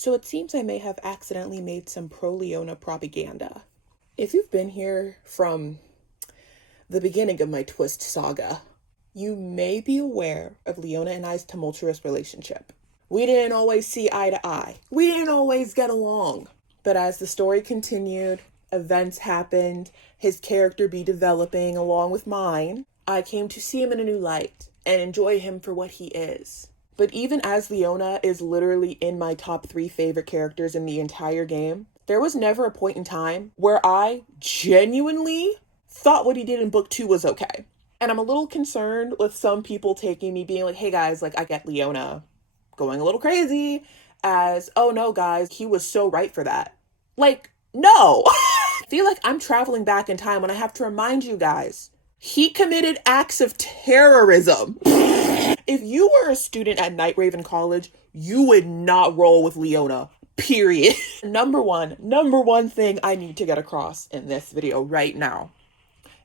So it seems I may have accidentally made some pro-Leona propaganda. If you've been here from the beginning of my twist saga, you may be aware of Leona and I's tumultuous relationship. We didn't always see eye to eye. We didn't always get along. But as the story continued, events happened, his character be developing along with mine, I came to see him in a new light and enjoy him for what he is. But even as Leona is literally in my top 3 favorite characters in the entire game, there was never a point in time where I genuinely thought what he did in book 2 was okay. And I'm a little concerned with some people taking me being like, hey guys, like I get Leona going a little crazy as, oh no guys, he was so right for that. Like, no. I feel like I'm traveling back in time when I have to remind you guys, he committed acts of terrorism. If you were a student at Night Raven College, you would not roll with Leona, period. Number one thing I need to get across in this video right now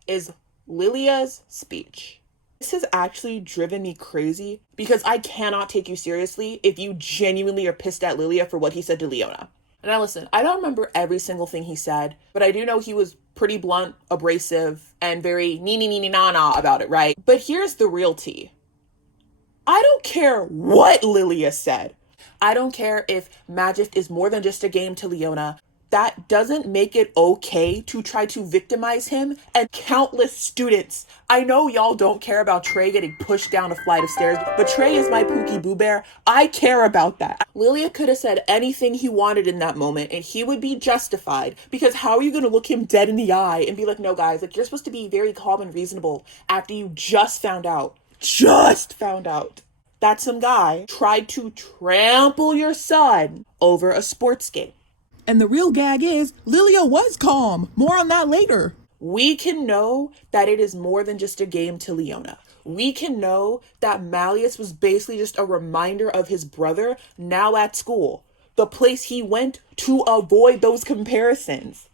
is Lilia's speech. This has actually driven me crazy because I cannot take you seriously if you genuinely are pissed at Lilia for what he said to Leona. And now listen, I don't remember every single thing he said, but I do know he was pretty blunt, abrasive, and very na about it, right? But here's the real tea. I don't care what Lilia said. I don't care if Magic is more than just a game to Leona. That doesn't make it okay to try to victimize him and countless students. I know y'all don't care about Trey getting pushed down a flight of stairs, but Trey is my Pookie Boo Bear. I care about that. Lilia could have said anything he wanted in that moment and he would be justified, because how are you going to look him dead in the eye and be like, no guys, like you're supposed to be very calm and reasonable after you just found out that some guy tried to trample your son over a sports game. And the real gag is, Lilia was calm. More on that later. We can know that it is more than just a game to Leona. We can know that Malleus was basically just a reminder of his brother now at school, the place he went to avoid those comparisons.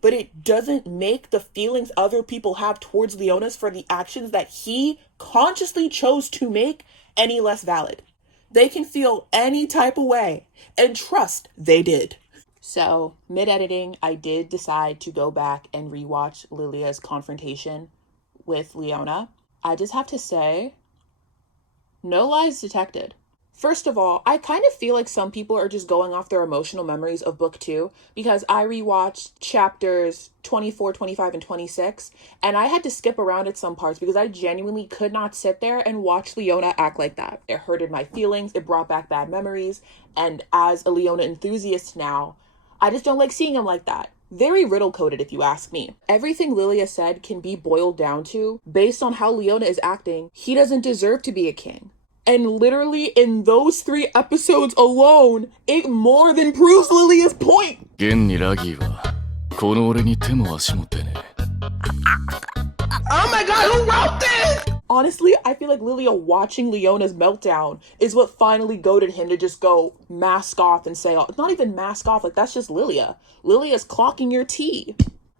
But it doesn't make the feelings other people have towards Leona's for the actions that he consciously chose to make any less valid. They can feel any type of way, and trust they did. So, mid-editing, I did decide to go back and rewatch Lilia's confrontation with Leona. I just have to say, no lies detected. First of all, I kind of feel like some people are just going off their emotional memories of book 2, because I rewatched chapters 24, 25, and 26, and I had to skip around at some parts because I genuinely could not sit there and watch Leona act like that. It hurted my feelings, it brought back bad memories, and as a Leona enthusiast now, I just don't like seeing him like that. Very riddle-coded if you ask me. Everything Lilia said can be boiled down to, based on how Leona is acting, he doesn't deserve to be a king. And literally in those 3 episodes alone, it more than proves Lilia's point. Oh my god, who wrote this? Honestly, I feel like Lilia watching Leona's meltdown is what finally goaded him to just go mask off and say, it's not even mask off, like that's just Lilia. Lilia's clocking your tea.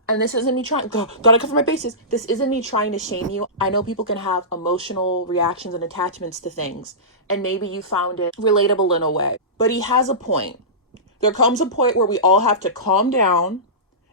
And this isn't me trying, gotta cover my bases. This isn't me trying to shame you. I know people can have emotional reactions and attachments to things, and maybe you found it relatable in a way. But he has a point. There comes a point where we all have to calm down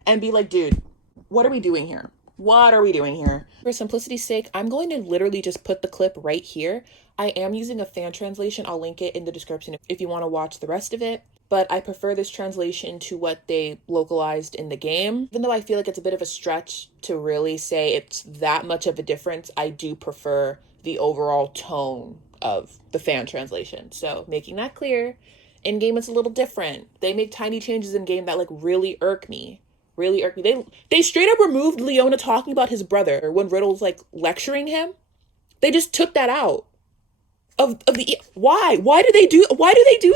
and be like, dude, what are we doing here? What are we doing here? For simplicity's sake, I'm going to literally just put the clip right here. I am using a fan translation. I'll link it in the description if you want to watch the rest of it. But I prefer this translation to what they localized in the game. Even though I feel like it's a bit of a stretch to really say it's that much of a difference, I do prefer the overall tone of the fan translation. So making that clear, in game it's a little different. They make tiny changes in game that like really irk me. They straight up removed Leona talking about his brother when Riddle's like lecturing him. They just took that out of the why do they do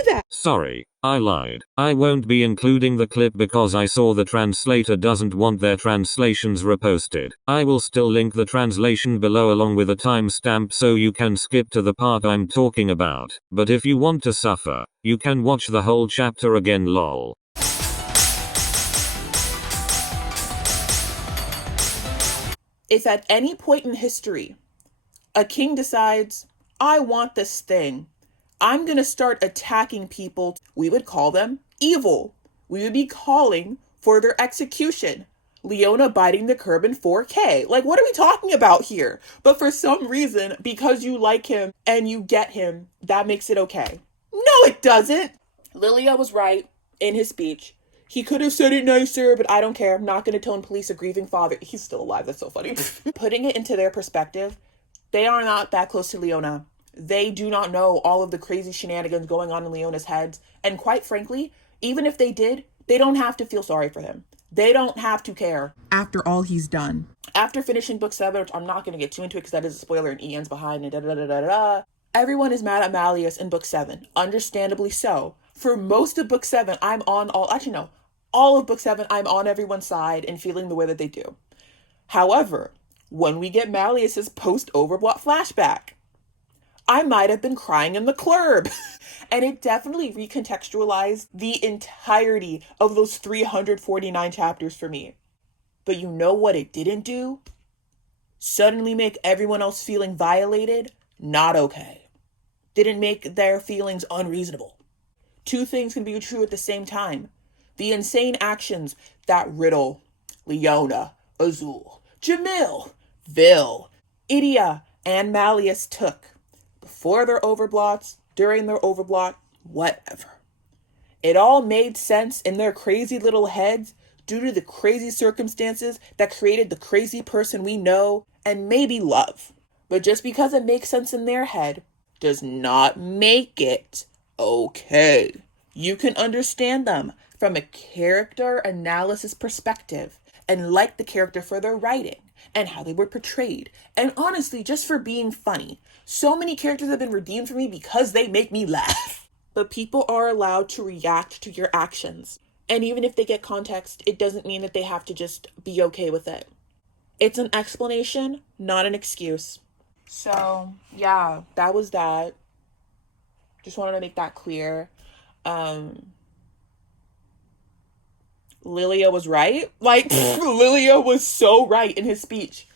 that? Sorry, I lied. I won't be including the clip because I saw the translator doesn't want their translations reposted. I will still link the translation below along with a timestamp so you can skip to the part I'm talking about. But if you want to suffer, you can watch the whole chapter again lol. If at any point in history, a king decides, I want this thing, I'm going to start attacking people. We would call them evil. We would be calling for their execution. Leona biting the curb in 4K. Like, what are we talking about here? But for some reason, because you like him and you get him, that makes it okay. No, it doesn't. Lilia was right in his speech. He could have said it nicer, but I don't care. I'm not going to tone police a grieving father. He's still alive. That's so funny. Putting it into their perspective, they are not that close to Leona. They do not know all of the crazy shenanigans going on in Leona's head. And quite frankly, even if they did, they don't have to feel sorry for him. They don't have to care. After all he's done. After finishing book 7, which I'm not going to get too into it because that is a spoiler and Ian's behind and everyone is mad at Malleus in book 7. Understandably so. For most of book 7, all of book 7, I'm on everyone's side and feeling the way that they do. However, when we get Malleus's post-Overblock flashback, I might have been crying in the club. And it definitely recontextualized the entirety of those 349 chapters for me. But you know what it didn't do? Suddenly make everyone else feeling violated? Not okay. Didn't make their feelings unreasonable. Two things can be true at the same time. The insane actions that Riddle, Leona, Azul, Jamil, Vil, Idia, and Malleus took before their overblocks, during their overblock, whatever. It all made sense in their crazy little heads due to the crazy circumstances that created the crazy person we know and maybe love. But just because it makes sense in their head does not make it okay. You can understand them from a character analysis perspective and like the character for their writing and how they were portrayed. And honestly, just for being funny. So many characters have been redeemed for me because they make me laugh. But people are allowed to react to your actions. And even if they get context, it doesn't mean that they have to just be okay with it. It's an explanation, not an excuse. So, yeah, that was that. Just wanted to make that clear. Lilia was right. Like, Lilia was so right in his speech.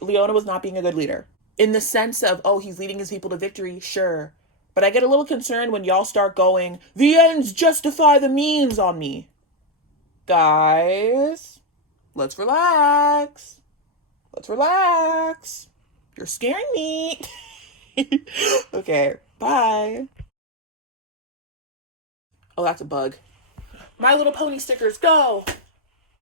Leona was not being a good leader. In the sense of, oh, he's leading his people to victory, sure. But I get a little concerned when y'all start going, the ends justify the means on me. Guys, let's relax. Let's relax. You're scaring me. Okay, bye. Oh, that's a bug. My Little Pony stickers, go!